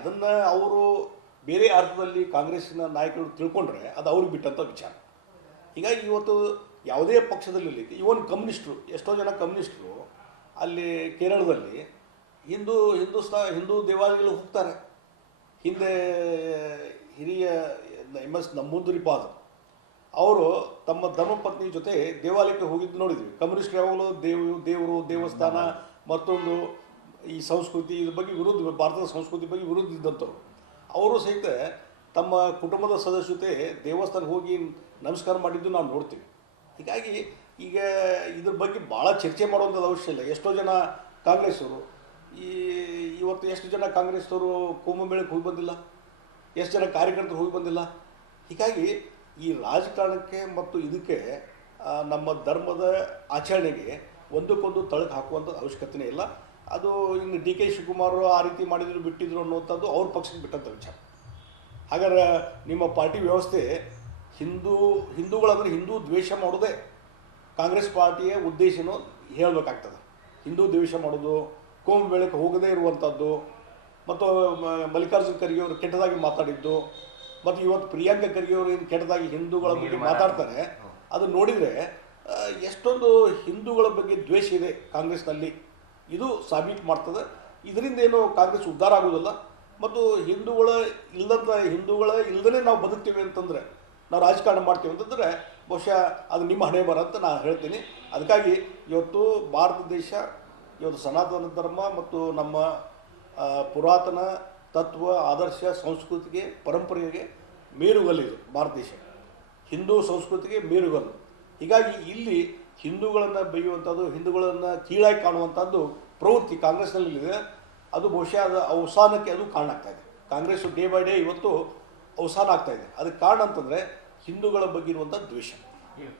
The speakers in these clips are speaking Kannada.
ಅದನ್ನು ಅವರು ಬೇರೆ ಅರ್ಥದಲ್ಲಿ ಕಾಂಗ್ರೆಸ್ನ ನಾಯಕರು ತಿಳ್ಕೊಂಡ್ರೆ ಅದು ಅವ್ರಿಗೆ ಬಿಟ್ಟಂಥ ವಿಚಾರ. ಹೀಗಾಗಿ ಇವತ್ತು ಯಾವುದೇ ಪಕ್ಷದಲ್ಲಿ ಇವನ್ ಕಮ್ಯುನಿಸ್ಟ್ರು, ಎಷ್ಟೋ ಜನ ಕಮ್ಯುನಿಸ್ಟ್ರು ಅಲ್ಲಿ ಕೇರಳದಲ್ಲಿ ಹಿಂದೂ, ಹಿಂದೂಸ್ತಾ, ಹಿಂದೂ ದೇವಾಲಯಗಳು ಹೋಗ್ತಾರೆ. ಹಿಂದೆ ಹಿರಿಯ ಎಂ ಎಸ್ ನಂಬೂದಿರಿಪಾದ ಅವರು ತಮ್ಮ ಧರ್ಮಪತ್ನಿ ಜೊತೆ ದೇವಾಲಯಕ್ಕೆ ಹೋಗಿದ್ದು ನೋಡಿದ್ವಿ. ಕಮ್ಯುನಿಸ್ಟ್ ಯಾವಾಗಲೂ ದೇವ, ದೇವರು, ದೇವಸ್ಥಾನ, ಮತ್ತೊಂದು ಈ ಸಂಸ್ಕೃತಿ ಇದ್ರ ಬಗ್ಗೆ ವಿರುದ್ಧ ಭಾರತದ ಸಂಸ್ಕೃತಿ ಬಗ್ಗೆ ವಿರುದ್ಧ ಇದ್ದಂಥವ್ರು. ಅವರು ಸಹಿತ ತಮ್ಮ ಕುಟುಂಬದ ಸದಸ್ಯ ಜೊತೆ ದೇವಸ್ಥಾನ ಹೋಗಿ ನಮಸ್ಕಾರ ಮಾಡಿದ್ದು ನಾವು ನೋಡ್ತೀವಿ. ಹೀಗಾಗಿ ಈಗ ಇದ್ರ ಬಗ್ಗೆ ಭಾಳ ಚರ್ಚೆ ಮಾಡುವಂಥದ್ದು ಅವಶ್ಯ ಇಲ್ಲ. ಎಷ್ಟೋ ಜನ ಕಾಂಗ್ರೆಸ್ಸವರು, ಈ ಇವತ್ತು ಎಷ್ಟು ಜನ ಕಾಂಗ್ರೆಸ್ನವರು ಕುಂಭಮೇಳಕ್ಕೆ ಹೋಗಿ ಬಂದಿಲ್ಲ? ಎಷ್ಟು ಜನ ಕಾರ್ಯಕರ್ತರು ಹೋಗಿ ಬಂದಿಲ್ಲ? ಹೀಗಾಗಿ ಈ ರಾಜಕಾರಣಕ್ಕೆ ಮತ್ತು ಇದಕ್ಕೆ ನಮ್ಮ ಧರ್ಮದ ಆಚರಣೆಗೆ ಒಂದಕ್ಕೊಂದು ತಳಕು ಹಾಕುವಂಥದ್ದು ಅವಶ್ಯಕತೆನೇ ಇಲ್ಲ. ಅದು ಇನ್ನು ಡಿ ಕೆ ಶಿವಕುಮಾರ್ ಆ ರೀತಿ ಮಾಡಿದ್ರು ಬಿಟ್ಟಿದ್ರು ಅನ್ನುವಂಥದ್ದು ಅವ್ರ ಪಕ್ಷಕ್ಕೆ ಬಿಟ್ಟಂಥ ವಿಚಾರ. ಹಾಗಾದ್ರೆ ನಿಮ್ಮ ಪಾರ್ಟಿ ವ್ಯವಸ್ಥೆ ಹಿಂದೂ ಹಿಂದೂಗಳಂದ್ರೆ ಹಿಂದೂ ದ್ವೇಷ ಮಾಡೋದೇ ಕಾಂಗ್ರೆಸ್ ಪಾರ್ಟಿಯ ಉದ್ದೇಶನೂ ಹೇಳಬೇಕಾಗ್ತದೆ. ಹಿಂದೂ ದ್ವೇಷ ಮಾಡೋದು ಕೋಮು ಬೆಳಕು ಹೋಗದೇ ಇರುವಂಥದ್ದು ಮತ್ತು ಮಲ್ಲಿಕಾರ್ಜುನ್ ಖರ್ಗೆ ಅವರು ಕೆಟ್ಟದಾಗಿ ಮಾತಾಡಿದ್ದು ಮತ್ತು ಇವತ್ತು ಪ್ರಿಯಾಂಕ ಖರ್ಗೆ ಅವರು ಏನು ಕೆಟ್ಟದಾಗಿ ಹಿಂದೂಗಳ ಬಗ್ಗೆ ಮಾತಾಡ್ತಾರೆ ಅದು ನೋಡಿದರೆ ಎಷ್ಟೊಂದು ಹಿಂದೂಗಳ ಬಗ್ಗೆ ದ್ವೇಷ ಇದೆ ಕಾಂಗ್ರೆಸ್ನಲ್ಲಿ. ಇದು ಸಾಬೀತು ಮಾಡ್ತದೆ. ಇದರಿಂದ ಏನು ಕಾಂಗ್ರೆಸ್ ಉದ್ಧಾರ ಆಗೋದಿಲ್ಲ ಮತ್ತು ಹಿಂದೂಗಳ ಇಲ್ಲದ ಹಿಂದೂಗಳ ಇಲ್ಲದೇ ನಾವು ಬದುಕ್ತೀವಿ ಅಂತಂದರೆ, ನಾವು ರಾಜಕಾರಣ ಮಾಡ್ತೀವಿ ಅಂತಂದರೆ, ಬಹುಶಃ ಅದು ನಿಮ್ಮ ಹಣೆ ಬರ ಅಂತ ನಾನು ಹೇಳ್ತೀನಿ. ಅದಕ್ಕಾಗಿ ಇವತ್ತು ಭಾರತ ದೇಶ, ಇವತ್ತು ಸನಾತನ ಧರ್ಮ ಮತ್ತು ನಮ್ಮ ಪುರಾತನ ತತ್ವ, ಆದರ್ಶ, ಸಂಸ್ಕೃತಿಗೆ, ಪರಂಪರೆಗೆ ಮೇರುಗಲ್ಲಿದೆ ಭಾರತ ದೇಶ. ಹಿಂದೂ ಸಂಸ್ಕೃತಿಗೆ ಮೇರುಗಲ್ಲು ಹೀಗಾಗಿ ಇಲ್ಲಿ ಹಿಂದೂಗಳನ್ನು ಬೈಯುವಂಥದ್ದು ಹಿಂದೂಗಳನ್ನು ಕೀಳಾಗಿ ಕಾಣುವಂಥದ್ದು ಪ್ರವೃತ್ತಿ ಕಾಂಗ್ರೆಸ್ನಲ್ಲಿ ಇದೆ ಅದು ಬಹುಶಃ ಅದು ಅವಸಾನಕ್ಕೆ ಅದು ಕಾರಣ ಆಗ್ತಾ ಇದೆ. ಕಾಂಗ್ರೆಸ್ ಡೇ ಬೈ ಡೇ ಇವತ್ತು ಅವಸಾನ ಆಗ್ತಾ ಇದೆ. ಅದಕ್ಕೆ ಕಾರಣ ಅಂತಂದರೆ ಹಿಂದೂಗಳ ಬಗ್ಗೆ ಇರುವಂಥ ದ್ವೇಷ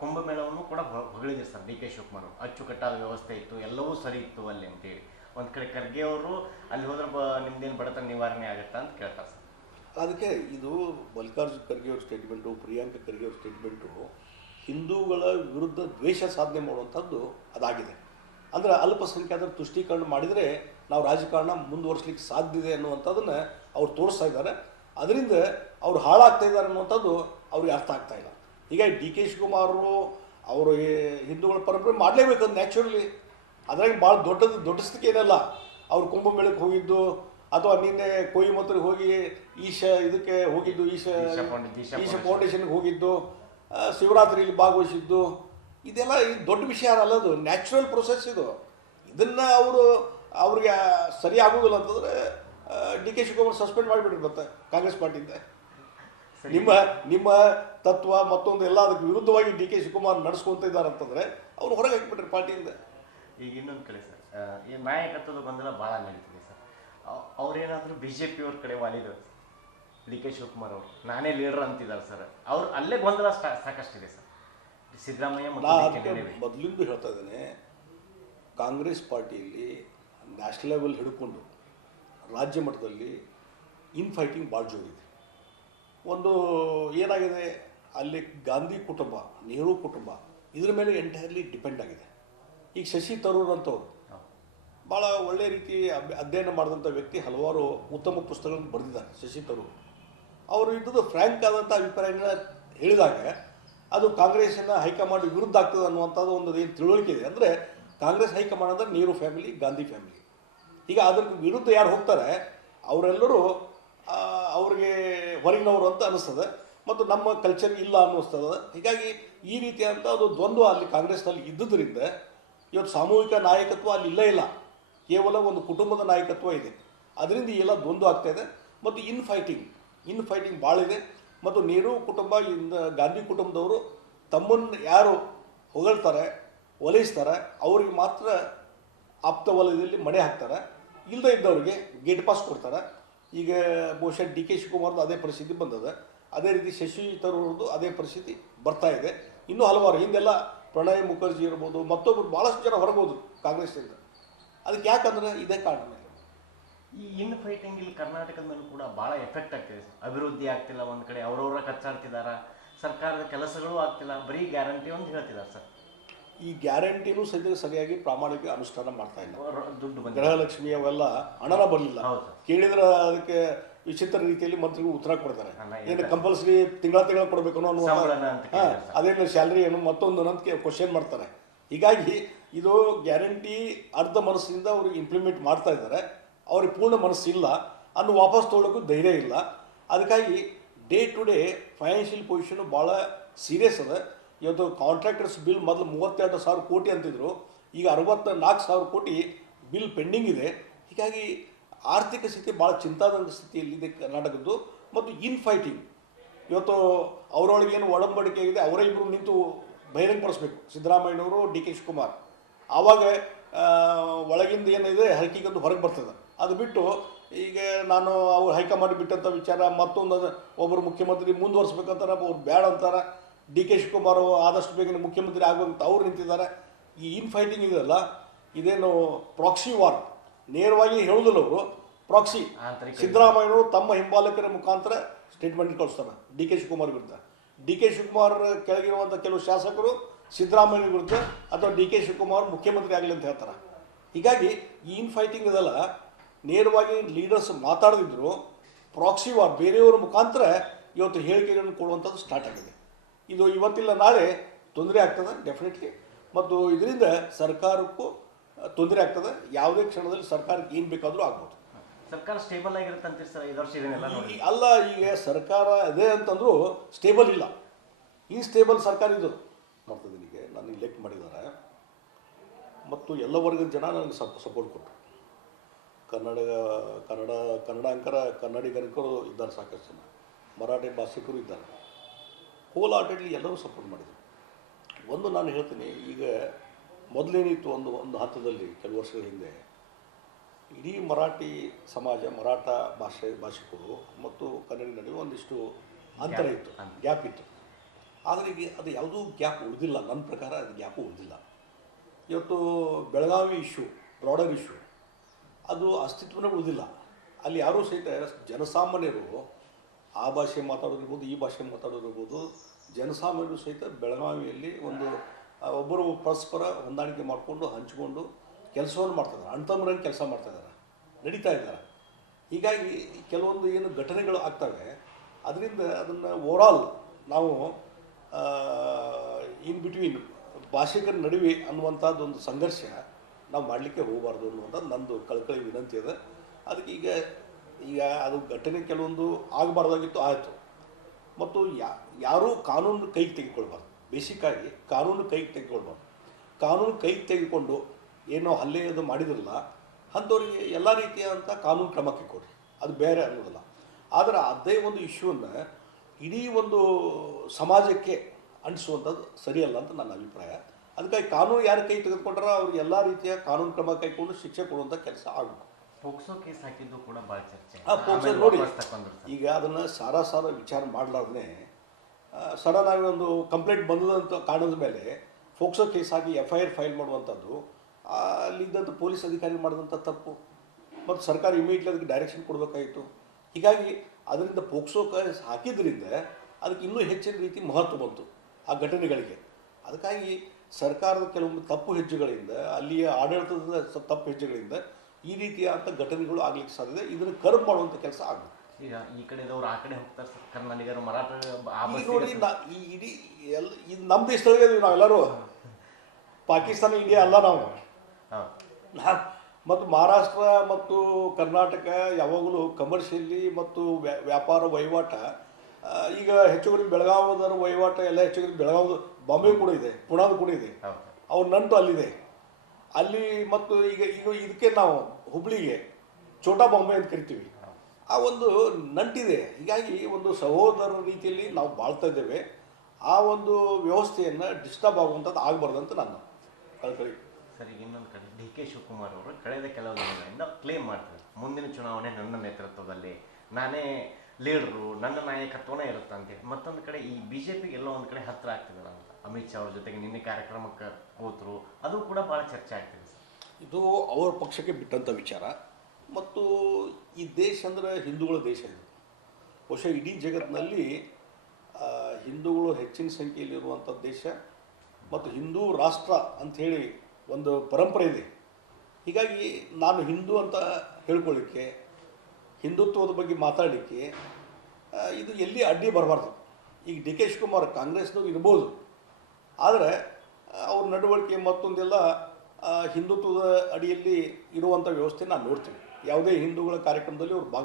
ಕುಂಭ ಕುಂಭಮೇಳವನ್ನು ಕೂಡ ಹೊಗಳಿದೆ ಸರ್ ಡಿ ಕೆ ಶಿವಕುಮಾರ್. ಅಚ್ಚುಕಟ್ಟಾದ ವ್ಯವಸ್ಥೆ ಇತ್ತು ಎಲ್ಲವೂ ಸರಿ ಇತ್ತು ಅಲ್ಲಿ ಅಂತೇಳಿ ಒಂದು ಕಡೆ ಖರ್ಗೆ ಅವರು ಅಲ್ಲಿ ಹೋದ್ರೆ ಬ ನಿಮ್ದೇನು ಬಡತನ ನಿವಾರಣೆ ಆಗುತ್ತಾ ಅಂತ ಕೇಳ್ತಾರೆ ಸರ್. ಅದಕ್ಕೆ ಇದು ಮಲ್ಲಿಕಾರ್ಜುನ್ ಖರ್ಗೆ ಅವ್ರ ಸ್ಟೇಟ್ಮೆಂಟು ಪ್ರಿಯಾಂಕ ಖರ್ಗೆ ಅವ್ರ ಸ್ಟೇಟ್ಮೆಂಟು ಹಿಂದೂಗಳ ವಿರುದ್ಧ ದ್ವೇಷ ಸಾಧನೆ ಮಾಡುವಂಥದ್ದು ಅದಾಗಿದೆ. ಅಂದರೆ ಅಲ್ಪಸಂಖ್ಯಾತರ ತುಷ್ಟೀಕರಣ ಮಾಡಿದರೆ ನಾವು ರಾಜಕಾರಣ ಮುಂದುವರಿಸ್ಲಿಕ್ಕೆ ಸಾಧ್ಯ ಇದೆ ಅನ್ನುವಂಥದ್ದನ್ನು ಅವ್ರು ತೋರಿಸ್ತಾ ಇದ್ದಾರೆ. ಅದರಿಂದ ಅವ್ರು ಹಾಳಾಗ್ತಾ ಇದ್ದಾರೆ ಅನ್ನುವಂಥದ್ದು ಅವ್ರಿಗೆ ಅರ್ಥ ಆಗ್ತಾ ಇಲ್ಲ. ಹೀಗಾಗಿ ಡಿ ಕೆ ಶಿವಕುಮಾರರು ಅವರು ಹಿಂದೂಗಳ ಪರಂಪರೆ ಮಾಡಲೇಬೇಕು ಅದು ನ್ಯಾಚುರಲಿ. ಅದ್ರಾಗ ಭಾಳ ದೊಡ್ಡದು ದೊಡ್ಡಸ್ತಿಕೆ ಏನಲ್ಲ. ಅವ್ರು ಕುಂಭಮೇಳಕ್ಕೆ ಹೋಗಿದ್ದು ಅಥವಾ ನಿನ್ನೆ ಕೊಯಿಮತ್ತರಿಗೆ ಹೋಗಿ ಈಶ ಇದಕ್ಕೆ ಹೋಗಿದ್ದು ಈಶ ಈಶಾ ಫೌಂಡ್- ಈಶಾ ಈಶ ಫೌಂಡೇಶನ್ಗೆ ಹೋಗಿದ್ದು ಶಿವರಾತ್ರಿಯಲ್ಲಿ ಭಾಗವಹಿಸಿದ್ದು ಇದೆಲ್ಲ ಈ ದೊಡ್ಡ ವಿಷಯ ಅಲ್ಲದು ನ್ಯಾಚುರಲ್ ಪ್ರೊಸೆಸ್ ಇದು. ಇದನ್ನು ಅವರು ಅವ್ರಿಗೆ ಸರಿ ಆಗೋದಿಲ್ಲ ಅಂತಂದರೆ ಡಿ ಕೆ ಶಿವಕುಮಾರ್ ಸಸ್ಪೆಂಡ್ ಮಾಡಿಬಿಟ್ರು ಮತ್ತೆ ಕಾಂಗ್ರೆಸ್ ಪಾರ್ಟಿಯಿಂದ. ನಿಮ್ಮ ನಿಮ್ಮ ತತ್ವ ಮತ್ತೊಂದು ಎಲ್ಲ ಅದಕ್ಕೆ ವಿರುದ್ಧವಾಗಿ ಡಿ ಕೆ ಶಿವಕುಮಾರ್ ನಡೆಸ್ಕೊಂತ ಇದ್ದಾರೆ ಅಂತಂದರೆ ಅವ್ರು ಹೊರಗೆ ಹಾಕಿಬಿಟ್ರಿ ಪಾರ್ಟಿಯಿಂದ. ಈಗ ಇನ್ನೊಂದು ಕಡೆ ಸರ್ ಈ ನಾಯಕತ್ವದ ಗೊಂದಲ ಭಾಳ ನಡೀತಿದೆ ಸರ್. ಅವರೇನಾದರೂ ಅವ್ರೇನಾದರೂ ಬಿ ಜೆ ಪಿಯವ್ರ ಕಡೆ ವಾಲಿದ್ರು ಡಿ ಕೆ ಶಿವಕುಮಾರ್ ಅವರು. ನಾನೇ ಲೀಡರ್ ಅಂತಿದ್ದಾರೆ ಸರ್ ಅವ್ರು ಅಲ್ಲೇ ಗೊಂದಲ ಸಾಕಷ್ಟಿದೆ ಸರ್ ಸಿದ್ದರಾಮಯ್ಯ. ಮೊದಲಿಂದ ಹೇಳ್ತಾ ಇದ್ದೇನೆ ಕಾಂಗ್ರೆಸ್ ಪಾರ್ಟಿಯಲ್ಲಿ ನ್ಯಾಷನಲ್ ಲೆವೆಲ್ ಹಿಡ್ಕೊಂಡು ರಾಜ್ಯ ಮಟ್ಟದಲ್ಲಿ ಇನ್ ಫೈಟಿಂಗ್ ಭಾಳ ಜೋರಿದೆ ಒಂದು ಏನಾಗಿದೆ ಅಲ್ಲಿ ಗಾಂಧಿ ಕುಟುಂಬ ನೆಹರು ಕುಟುಂಬ ಇದ್ರ ಮೇಲೆ ಎಂಟೈರ್ಲಿ ಡಿಪೆಂಡ್ ಆಗಿದೆ. ಈಗ ಶಶಿ ತರೂರ್ ಅಂತವ್ರು. ಭಾಳ ಒಳ್ಳೆ ರೀತಿ ಅಧ್ಯಯನ ಮಾಡಿದಂಥ ವ್ಯಕ್ತಿ ಹಲವಾರು ಉತ್ತಮ ಪುಸ್ತಕಗಳನ್ನು ಬರೆದಿದ್ದಾರೆ ಶಶಿ ತರೂರ್. ಅವರು ಇದ್ದದ್ದು ಫ್ರ್ಯಾಂಕ್ ಆದಂಥ ಅಭಿಪ್ರಾಯಗಳನ್ನ ಹೇಳಿದಾಗ ಅದು ಕಾಂಗ್ರೆಸ್ಸಿನ ಹೈಕಮಾಂಡ್ ವಿರುದ್ಧ ಆಗ್ತದೆ ಅನ್ನುವಂಥದ್ದು ಒಂದು ಏನು ತಿಳುವಳಿಕೆ ಇದೆ. ಅಂದರೆ ಕಾಂಗ್ರೆಸ್ ಹೈಕಮಾಂಡ್ ಅಂದರೆ ನೀರು ಫ್ಯಾಮಿಲಿ, ಗಾಂಧಿ ಫ್ಯಾಮಿಲಿ. ಈಗ ಅದ್ರ ವಿರುದ್ಧ ಯಾರು ಹೋಗ್ತಾರೆ, ಅವರೆಲ್ಲರೂ ಅವ್ರಿಗೆ ಹೊರಗಿನವರು ಅಂತ ಅನಿಸ್ತದೆ. ಮತ್ತು ನಮ್ಮ ಕಲ್ಚರ್ ಇಲ್ಲ ಅನ್ನಿಸ್ತದೆ. ಹೀಗಾಗಿ ಈ ರೀತಿಯಾದಂಥ ಅದು ದ್ವಂದ್ವ ಅಲ್ಲಿ ಕಾಂಗ್ರೆಸ್ನಲ್ಲಿ ಇದ್ದುದರಿಂದ ಇವತ್ತು ಸಾಮೂಹಿಕ ನಾಯಕತ್ವ ಅಲ್ಲಿ ಇಲ್ಲೇ ಇಲ್ಲ. ಕೇವಲ ಒಂದು ಕುಟುಂಬದ ನಾಯಕತ್ವ ಇದೆ. ಅದರಿಂದ ಈ ಎಲ್ಲ ದ್ವಂದ್ವ ಆಗ್ತಾಯಿದೆ ಮತ್ತು ಇನ್ ಫೈಟಿಂಗ್ ಇನ್ ಫೈಟಿಂಗ್ ಭಾಳ ಇದೆ. ಮತ್ತು ನೆಹರು ಕುಟುಂಬ, ಇಂದ ಗಾಂಧಿ ಕುಟುಂಬದವರು ತಮ್ಮನ್ನು ಯಾರು ಹೊಗಳ್ತಾರೆ, ಒಲೈಸ್ತಾರೆ, ಅವ್ರಿಗೆ ಮಾತ್ರ ಆಪ್ತ ವಲಯದಲ್ಲಿ ಮಣೆ ಹಾಕ್ತಾರೆ. ಇಲ್ಲದೇ ಇದ್ದವ್ರಿಗೆ ಗೇಟ್ ಪಾಸ್ ಕೊಡ್ತಾರೆ. ಈಗ ಬಹುಶಃ ಡಿ ಕೆ ಶಿವಕುಮಾರ್ದು ಅದೇ ಪರಿಸ್ಥಿತಿ ಬಂದಿದೆ. ಅದೇ ರೀತಿ ಶಶಿ ತರೂರ್ದು ಅದೇ ಪರಿಸ್ಥಿತಿ ಬರ್ತಾ ಇದೆ. ಇನ್ನೂ ಹಲವಾರು ಹಿಂದೆಲ್ಲ ಪ್ರಣಯ್ ಮುಖರ್ಜಿ ಇರ್ಬೋದು ಮತ್ತೊಬ್ಬರು ಭಾಳಷ್ಟು ಜನ ಹೊರಗೋದ್ರು ಕಾಂಗ್ರೆಸ್ನಿಂದ ಅದಕ್ಕೆ ಯಾಕಂದ್ರೆ ಇದೇ ಕಾರಣ. ಈ ಇನ್ ಫೈಟಿಂಗ್ ಇಲ್ಲಿ ಕರ್ನಾಟಕದ ಮೇಲೂ ಕೂಡ ಭಾಳ ಎಫೆಕ್ಟ್ ಆಗ್ತಿದೆ. ಸರ್ ಅಭಿವೃದ್ಧಿ ಆಗ್ತಿಲ್ಲ ಒಂದು ಕಡೆ ಅವ್ರವ್ರ ಕಚ್ಚಾಡ್ತಿದಾರ ಸರ್ಕಾರದ ಕೆಲಸಗಳು ಆಗ್ತಿಲ್ಲ ಬರೀ ಗ್ಯಾರಂಟಿ ಒಂದು ಹೇಳ್ತಿದ್ದಾರೆ ಸರ್. ಈ ಗ್ಯಾರಂಟಿನೂ ಸದ್ಯ ಸರಿಯಾಗಿ ಪ್ರಾಮಾಣಿಕ ಅನುಷ್ಠಾನ ಮಾಡ್ತಾ ಇಲ್ಲ. ದುಡ್ಡು ಗೃಹಲಕ್ಷ್ಮಿ ಅವೆಲ್ಲ ಹಣನ ಬರಲಿಲ್ಲ. ಕೇಳಿದ್ರೆ ಅದಕ್ಕೆ ವಿಚಿತ್ರ ರೀತಿಯಲ್ಲಿ ಮಂತ್ರಿಗಳು ಉತ್ತರ ಕೊಡ್ತಾರೆ. ಏನು ಕಂಪಲ್ಸರಿ ತಿಂಗಳ ತಿಂಗಳ ಕೊಡಬೇಕು ಅನ್ನೋ. ಅದೇನು ಸ್ಯಾಲ್ರಿ ಏನು ಮತ್ತೊಂದು ಅಂತ ಕ್ವಶನ್ ಮಾಡ್ತಾರೆ. ಹೀಗಾಗಿ ಇದು ಗ್ಯಾರಂಟಿ ಅರ್ಧ ಮನಸ್ಸಿನಿಂದ ಅವರು ಇಂಪ್ಲಿಮೆಂಟ್ ಮಾಡ್ತಾ ಇದ್ದಾರೆ. ಅವ್ರಿಗೆ ಪೂರ್ಣ ಮನಸ್ಸಿಲ್ಲ ಅನ್ನು ವಾಪಸ್ ತೊಗೊಳ್ಳೋಕ್ಕೂ ಧೈರ್ಯ ಇಲ್ಲ. ಅದಕ್ಕಾಗಿ day to day financial position ಭಾಳ ಸೀರಿಯಸ್ ಅದ. ಇವತ್ತು ಕಾಂಟ್ರಾಕ್ಟರ್ಸ್ ಬಿಲ್ ಮೊದಲು ಮೂವತ್ತೆರಡು ಸಾವಿರ ಕೋಟಿ ಅಂತಿದ್ರು, ಈಗ ಅರವತ್ತ ನಾಲ್ಕು ಸಾವಿರ ಕೋಟಿ ಬಿಲ್ ಪೆಂಡಿಂಗ್ ಇದೆ. ಹೀಗಾಗಿ ಆರ್ಥಿಕ ಸ್ಥಿತಿ ಭಾಳ ಚಿಂತಾಜನಕ ಸ್ಥಿತಿಯಲ್ಲಿದೆ ಕರ್ನಾಟಕದ್ದು ಮತ್ತು ಇನ್ ಫೈಟಿಂಗ್ ಇವತ್ತು ಅವರೊಳಗೆ ಏನು ಒಡಂಬಡಿಕೆ ಇದೆ ಅವರೇ ಇಬ್ಬರು ನಿಂತು ಬಹಿರಂಗಪಡಿಸ್ಬೇಕು. ಸಿದ್ದರಾಮಯ್ಯನವರು, ಡಿ ಕೆ ಶಿವಕುಮಾರ್. ಆವಾಗ ಒಳಗಿಂದ ಏನಿದೆ, ಹರಕಿಗಂದು ಹೊರಗೆ ಬರ್ತದೆ. ಅದು ಬಿಟ್ಟು ಈಗ ನಾನು ಅವ್ರು ಹೈಕಮಾಂಡ್ ಬಿಟ್ಟಂಥ ವಿಚಾರ ಮತ್ತೊಂದು ಅದು ಒಬ್ಬರು ಮುಖ್ಯಮಂತ್ರಿ ಮುಂದುವರ್ಸ್ಬೇಕಂತಾರೆ ಅವ್ರು ಬೇಡ ಅಂತಾರೆ. ಡಿ ಕೆ ಶಿವಕುಮಾರ್ ಆದಷ್ಟು ಬೇಗನೆ ಮುಖ್ಯಮಂತ್ರಿ ಆಗಬೇಕಂತ ಅವ್ರು ನಿಂತಿದ್ದಾರೆ. ಈ ಇನ್ ಫೈಟಿಂಗ್ ಇದೆಯಲ್ಲ ಇದೇನು ಪ್ರಾಕ್ಸಿ ವಾರ್ ನೇರವಾಗಿ ಹೇಳೋದಿಲ್ಲ ಅವರು. ಪ್ರಾಕ್ಸಿ ಸಿದ್ದರಾಮಯ್ಯವರು ತಮ್ಮ ಹಿಂಬಾಲಕರ ಮುಖಾಂತರ ಸ್ಟೇಟ್ಮೆಂಟ್ ಕಳಿಸ್ತಾರೆ ಡಿ ಕೆ ಶಿವಕುಮಾರ್ ವಿರುದ್ಧ. ಡಿ ಕೆ ಶಿವಕುಮಾರ್ ಕೆಳಗಿರುವಂಥ ಕೆಲವು ಶಾಸಕರು ಸಿದ್ದರಾಮಯ್ಯ ವಿರುದ್ಧ ಅಥವಾ ಡಿ ಕೆ ಶಿವಕುಮಾರ್ ಮುಖ್ಯಮಂತ್ರಿ ಆಗಲಿ ಅಂತ ಹೇಳ್ತಾರೆ. ಹೀಗಾಗಿ ಈ ಇನ್ ಫೈಟಿಂಗ್ ಇದೆಲ್ಲ ನೇರವಾಗಿ ಲೀಡರ್ಸ್ ಮಾತಾಡದಿದ್ರು ಪ್ರಾಕ್ಸಿ ವಾರ್ ಬೇರೆಯವರ ಮುಖಾಂತರ ಇವತ್ತು ಹೇಳಿಕೆಗಳನ್ನು ಕೊಡುವಂಥದ್ದು ಸ್ಟಾರ್ಟ್ ಆಗಿದೆ. ಇದು ಇವತ್ತಿಲ್ಲ ನಾಳೆ ತೊಂದರೆ ಆಗ್ತದೆ ಡೆಫಿನೆಟ್ಲಿ ಮತ್ತು ಇದರಿಂದ ಸರ್ಕಾರಕ್ಕೂ ತೊಂದರೆ ಆಗ್ತದೆ ಯಾವುದೇ ಕ್ಷಣದಲ್ಲಿ ಸರ್ಕಾರಕ್ಕೆ ಏನು ಬೇಕಾದರೂ ಆಗ್ಬೋದು. ಸರ್ಕಾರ ಸ್ಟೇಬಲ್ ಆಗಿರುತ್ತೆ ಅಂತೀರಿ ಸರ್ ಐದು ವರ್ಷ ಇದನ್ನೆಲ್ಲ ನೋಡಿ. ಅಲ್ಲ ಈಗ ಸರ್ಕಾರ ಅದೇ ಅಂತಂದ್ರೂ ಸ್ಟೇಬಲ್ ಇಲ್ಲ. ಇನ್ಸ್ಟೇಬಲ್ ಸರ್ಕಾರ ಇದು. ನನಗೆ ನಾನು ಇಲೆಕ್ಟ್ ಮಾಡಿದ್ದಾರೆ. ಮತ್ತು ಎಲ್ಲ ವರ್ಗದ ಜನ ನನಗೆ ಸಪ್ ಸಪೋರ್ಟ್ ಕೊಟ್ಟರು. ಕನ್ನಡ ಕನ್ನಡ ಅಂಕರ ಕನ್ನಡಿಗರಿಗರು ಇದ್ದಾರೆ ಸಾಕಷ್ಟು ಜನ. ಮರಾಠಿ ಭಾಷಿಕರು ಇದ್ದಾರೆ. ಹೋಲ್ ಆರ್ಟೆಡ್ಲಿ ಎಲ್ಲರೂ ಸಪೋರ್ಟ್ ಮಾಡಿದರು. ಒಂದು ನಾನು ಹೇಳ್ತೀನಿ ಈಗ ಮೊದಲೇನಿತ್ತು ಒಂದು ಒಂದು ಹಂತದಲ್ಲಿ ಕೆಲವು ವರ್ಷಗಳ ಹಿಂದೆ ಇಡೀ ಮರಾಠಿ ಸಮಾಜ ಮರಾಠ ಭಾಷೆ ಭಾಷಿಕರು ಮತ್ತು ಕನ್ನಡ ನಡುವೆ ಒಂದಿಷ್ಟು ಅಂತರ ಇತ್ತು. ಗ್ಯಾಪ್ ಇತ್ತು. ಆದರೆ ಈಗ ಅದು ಯಾವುದೂ ಗ್ಯಾಪ್ ಉಳಿದಿಲ್ಲ. ನನ್ನ ಪ್ರಕಾರ ಅದು ಗ್ಯಾಪು ಉಳಿದಿಲ್ಲ. ಇವತ್ತು ಬೆಳಗಾವಿ ಇಶ್ಯೂ ಬ್ರಾಡರ್ ಇಶ್ಯೂ ಅದು ಅಸ್ತಿತ್ವನೇ ಉಳಿದಿಲ್ಲ. ಅಲ್ಲಿ ಯಾರೂ ಸಹಿತ ಜನಸಾಮಾನ್ಯರು ಆ ಭಾಷೆ ಮಾತಾಡೋದಿರ್ಬೋದು, ಈ ಭಾಷೆ ಮಾತಾಡೋದಿರ್ಬೋದು, ಜನಸಾಮಾನ್ಯರು ಸಹಿತ ಬೆಳಗಾವಿಯಲ್ಲಿ ಒಂದು ಒಬ್ಬರು ಪರಸ್ಪರ ಹೊಂದಾಣಿಕೆ ಮಾಡಿಕೊಂಡು ಹಂಚಿಕೊಂಡು ಕೆಲಸವನ್ನು ಮಾಡ್ತಾಯಿದ್ದಾರೆ ಅಣ್ತಮ್ಮರಂಗೆ ಕೆಲಸ ಮಾಡ್ತಾಯಿದ್ದಾರೆ ನಡೀತಾ ಇದ್ದಾರೆ. ಹೀಗಾಗಿ ಕೆಲವೊಂದು ಏನು ಘಟನೆಗಳು ಆಗ್ತವೆ. ಅದರಿಂದ ಅದನ್ನು ಓವರಾಲ್ ನಾವು ಇನ್ ಬಿಟ್ವೀನ್ ಭಾಷಿಕರ ನಡುವೆ ಅನ್ನುವಂಥದ್ದು ಒಂದು ಸಂಘರ್ಷ ನಾವು ಮಾಡಲಿಕ್ಕೆ ಹೋಗಬಾರ್ದು ಅನ್ನುವಂಥದ್ದು ನಂದು ಕಳ್ಕಳಿ ವಿನಂತಿ ಇದೆ. ಅದಕ್ಕೆ ಈಗ ಈಗ ಅದು ಘಟನೆ ಕೆಲವೊಂದು ಆಗಬಾರ್ದಾಗಿತ್ತು, ಆಯಿತು. ಮತ್ತು ಯಾ, ಯಾರೂ ಕಾನೂನು ಕೈಗೆ ತೆಗೆದುಕೊಳ್ಬಾರ್ದು. ಬೇಸಿಕ್ಕಾಗಿ ಕಾನೂನು ಕೈಗೆ ತೆಗೆದುಕೊಳ್ಬಾರ್ದು. ಕಾನೂನು ಕೈಗೆ ತೆಗೆದುಕೊಂಡು ಏನೋ ಹಲ್ಲೆ ಅದು ಮಾಡಿದ್ರಲ್ಲ, ಅಂಥವ್ರಿಗೆ ಎಲ್ಲ ರೀತಿಯಾದಂಥ ಕಾನೂನು ಕ್ರಮಕ್ಕೆ ಕೊಡಿ ಅದು ಬೇರೆ ಅನ್ನೋದಿಲ್ಲ. ಆದರೆ ಅದೇ ಒಂದು ಇಶ್ಯೂವನ್ನು ಇಡೀ ಒಂದು ಸಮಾಜಕ್ಕೆ ಅಂಟಿಸುವಂಥದ್ದು ಸರಿಯಲ್ಲ ಅಂತ ನನ್ನ ಅಭಿಪ್ರಾಯ. ಅದಕ್ಕಾಗಿ ಕಾನೂನು ಯಾರು ಕೈ ತೆಗೆದುಕೊಂಡ್ರ ಅವ್ರು ಎಲ್ಲ ರೀತಿಯ ಕಾನೂನು ಕ್ರಮ ಕೈಕೊಂಡು ಶಿಕ್ಷೆ ಕೊಡುವಂಥ ಕೆಲಸ ಆಗಬೇಕು ಪೋಕ್ಸೋ ಕೇಸ್ ಹಾಕಿದ್ದು ಕೂಡ ಭಾಳ ಚರ್ಚೆ. ನೋಡಿ ಈಗ ಅದನ್ನು ಸಾರಾ ಸಾರ ವಿಚಾರ ಮಾಡಲಾರ್ದೇ ಸಡನ್ ಆಗಿ ಒಂದು ಕಂಪ್ಲೇಂಟ್ ಬಂದದಂತ ಕಾರಣದ ಮೇಲೆ ಫೋಕ್ಸೋ ಕೇಸ್ ಆಗಿ ಎಫ್ ಐ ಆರ್ ಫೈಲ್ ಮಾಡುವಂಥದ್ದು ಅಲ್ಲಿದ್ದಂಥ ಪೊಲೀಸ್ ಅಧಿಕಾರಿ ಮಾಡಿದಂಥ ತಪ್ಪು. ಮತ್ತು ಸರ್ಕಾರ ಇಮಿಡಿಯೇಟ್ಲಿ ಅದಕ್ಕೆ ಡೈರೆಕ್ಷನ್ ಕೊಡಬೇಕಾಗಿತ್ತು ಹೀಗಾಗಿ ಅದರಿಂದ ಪೋಕ್ಸೋ ಕೇಸ್ ಹಾಕಿದ್ರಿಂದ ಅದಕ್ಕೆ ಇನ್ನೂ ಹೆಚ್ಚಿನ ರೀತಿ ಮಹತ್ವ ಬಂತು ಆ ಘಟನೆಗಳಿಗೆ. ಅದಕ್ಕಾಗಿ ಸರ್ಕಾರದ ಕೆಲವೊಂದು ತಪ್ಪು ಹೆಜ್ಜೆಗಳಿಂದ ಅಲ್ಲಿಯ ಆಡಳಿತದ ತಪ್ಪು ಹೆಜ್ಜೆಗಳಿಂದ ಈ ರೀತಿಯಾದಂಥ ಘಟನೆಗಳು ಆಗ್ಲಿಕ್ಕೆ ಸಾಧ್ಯತೆ ಇದನ್ನು ಕರ್ಬ್ ಮಾಡುವಂಥ ಕೆಲಸ ಆಗುತ್ತೆ ಈ ಕಡೆದವ್ರು ಆ ಕಡೆ ಹೋಗ್ತಾರೆ ಸರ್. ಮರಾಠಿ ನೋಡಿ ನಾ ಈ ಇಡೀ ಎಲ್ಲ ಇದು ನಮ್ಮ ದೇಶದೊಳಗೆ ಇದೀವಿ ನಾವೆಲ್ಲರೂ. ಪಾಕಿಸ್ತಾನ ಇಂಡಿಯಾ ಅಲ್ಲ ನಾವು. ಮತ್ತು ಮಹಾರಾಷ್ಟ್ರ ಮತ್ತು ಕರ್ನಾಟಕ ಯಾವಾಗಲೂ ಕಮರ್ಷಿಯಲಿ ಮತ್ತು ವ್ಯಾ- ವ್ಯಾಪಾರ ವಹಿವಾಟ ಈಗ ಹೆಚ್ಚು ಕಡಿಮೆ ಬೆಳಗಾವದರ ವಹಿವಾಟ ಎಲ್ಲ ಹೆಚ್ಚು ಕಡಿಮೆ ಬೆಳಗಾವ್ ಬಾಂಬೆ ಕೂಡ ಇದೆ ಪುಣಾದ ಕೂಡ ಇದೆ. ಅವ್ರ ನಂಟು ಅಲ್ಲಿದೆ. ಅಲ್ಲಿ ಮತ್ತು ಈಗ ಈಗ ಇದಕ್ಕೆ ನಾವು ಹುಬ್ಳಿಗೆ ಛೋಟಾ ಬಾಂಬೆ ಅಂತ ಕರಿತೀವಿ. ಆ ಒಂದು ನಂಟಿದೆ. ಹೀಗಾಗಿ ಒಂದು ಸಹೋದರ ರೀತಿಯಲ್ಲಿ ನಾವು ಬಾಳ್ತಾ ಇದ್ದೇವೆ. ಆ ಒಂದು ವ್ಯವಸ್ಥೆಯನ್ನು ಡಿಸ್ಟರ್ಬ್ ಆಗುವಂಥದ್ದು ಆಗಬಾರ್ದು ಅಂತ ನಾನು ಕಳ್ಕೊಳ್ಳಿ ಸರಿ ಇನ್ನೊಂದು ಕಡೆ ಡಿ ಕೆ ಶಿವಕುಮಾರ್ ಅವರು ಕಳೆದ ಕೆಲವು ದಿನಗಳಿಂದ ಕ್ಲೇಮ್ ಮಾಡ್ತಾರೆ. ಮುಂದಿನ ಚುನಾವಣೆ ನನ್ನ ನೇತೃತ್ವದಲ್ಲಿ. ನಾನೇ ಲೀಡರು ನನ್ನ ನಾಯಕತ್ವನೇ ಇರುತ್ತಂತೆ. ಅಂತೇಳಿ ಮತ್ತೊಂದು ಕಡೆ ಈ ಬಿ ಜೆ ಪಿಗೆ ಎಲ್ಲೋ ಒಂದು ಕಡೆ ಹತ್ತಿರ ಆಗ್ತಿದೆ ಅಂತ ಅಮಿತ್ ಶಾ ಅವ್ರ ಜೊತೆಗೆ ನಿನ್ನೆ ಕಾರ್ಯಕ್ರಮಕ್ಕೆ ಕೂತರು ಅದು ಕೂಡ ಭಾಳ ಚರ್ಚೆ ಆಗ್ತಿದೆ ಇದು ಅವರ ಪಕ್ಷಕ್ಕೆ ಬಿಟ್ಟಂಥ ವಿಚಾರ. ಮತ್ತು ಈ ದೇಶ ಅಂದರೆ ಹಿಂದೂಗಳ ದೇಶ ಇದು. ಬಹುಶಃ ಇಡೀ ಜಗತ್ತಿನಲ್ಲಿ ಹಿಂದೂಗಳು ಹೆಚ್ಚಿನ ಸಂಖ್ಯೆಯಲ್ಲಿರುವಂಥ ದೇಶ ಮತ್ತು ಹಿಂದೂ ರಾಷ್ಟ್ರ ಅಂಥೇಳಿ ಒಂದು ಪರಂಪರೆ ಇದೆ. ಹೀಗಾಗಿ ನಾನು ಹಿಂದೂ ಅಂತ ಹೇಳ್ಕೊಳ್ಳಿಕ್ಕೆ, ಹಿಂದುತ್ವದ ಬಗ್ಗೆ ಮಾತಾಡಲಿಕ್ಕೆ ಇದು ಎಲ್ಲಿ ಅಡ್ಡಿ ಬರಬಾರ್ದು. ಈಗ ಡಿ ಕೆ ಶಿವಕುಮಾರ್ ಕಾಂಗ್ರೆಸ್ನವ್ರು ಇರ್ಬೋದು. ಆದರೆ ಅವ್ರ ನಡವಳಿಕೆ ಮತ್ತೊಂದೆಲ್ಲ ಹಿಂದುತ್ವದ ಅಡಿಯಲ್ಲಿ ಇರುವಂಥ ವ್ಯವಸ್ಥೆ ನಾನು ನೋಡ್ತೀನಿ. ಯಾವುದೇ ಹಿಂದೂಗಳ ಕಾರ್ಯಕ್ರಮದಲ್ಲಿ ಅವ್ರು ಭಾಗ